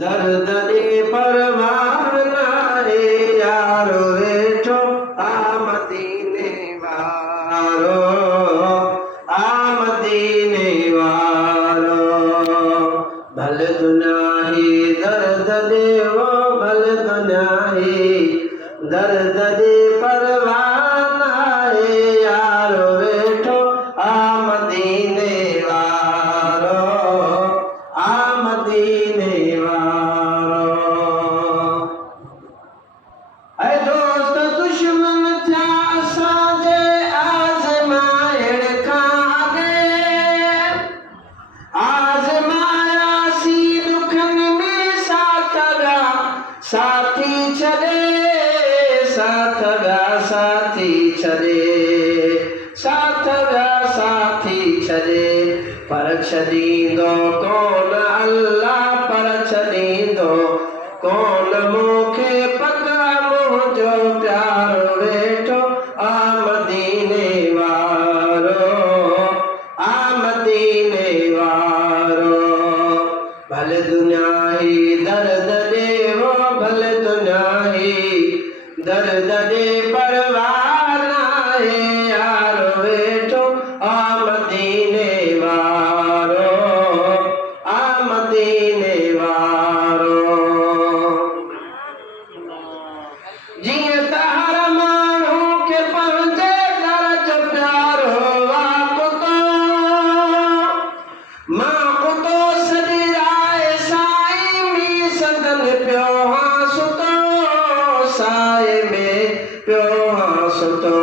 दर्द दे परवार नारे यारो वेठो आमदीने वारो आमदीने वारो भल दुनाही दर्द दे वो भल दुनाही दर्द दे परवार नारे यारो वेठो आमदीने वारो आमदीने साथी चले साथ गा साथी चले साथ गा साथी चले पर छदींदो कौन अल्लाह पर छदींदो कौन मूंखे पका मुंहिंजो प्यारो वेठो आमदीने वारो आमदीने वारो भले दुनिया ही दर्द दे वो भले दुनिया ही दर्द दे परवार नाहे यारो वेठो आमदीने वारो आमदीने वारो जिए तहर माण्हू के पंहिंजे घर जो प्यारो वाकुतो मां कुतो सॼी राय साईं मी सदन पियो हां सुतो साए में पियो हां सुतो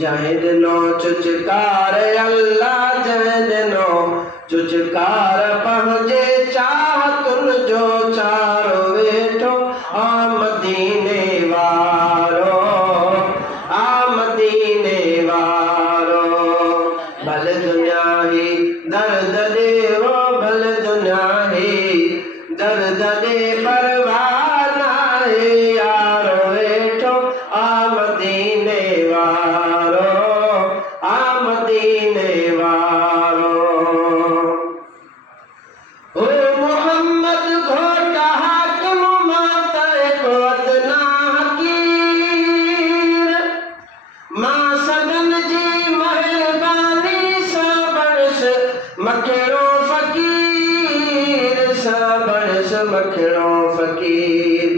जंहिं ॾिनो चुचकार अल्लाह जंहिं ॾिनो चुचकार पंहिंजे चाहतुनि जो चारो वेठो आमदीने वारो आमदीने वारो भले दुनिया ही दर्द दे वो भले दुनिया ही दर्द दे परवार नाहे यारो वेठो आमदीने वारो आमदीने वारो ओ मोहम्मद घोटा हाकिम माता को अदना हकीर मां सदन जी मेहरबानी सां बणस मखिड़ो फकीर सां बणस मखिड़ो फकीर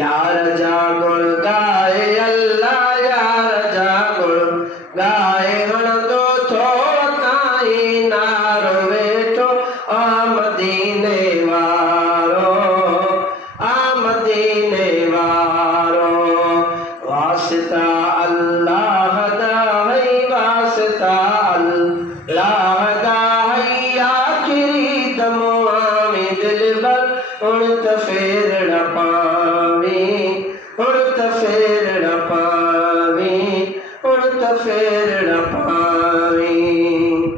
यार जा गुण गाए अल्लाह यार जा गुण गाए वणंदो थो ताईं नारो वेठो आमदीने वारो आमदीने वारो वास्ता अल्लाह दा है वास्ता अल्लाह दा है आखिरी दम आमी दिल भर उण त फेर न पावी उण त फेर न पावी उण त फेर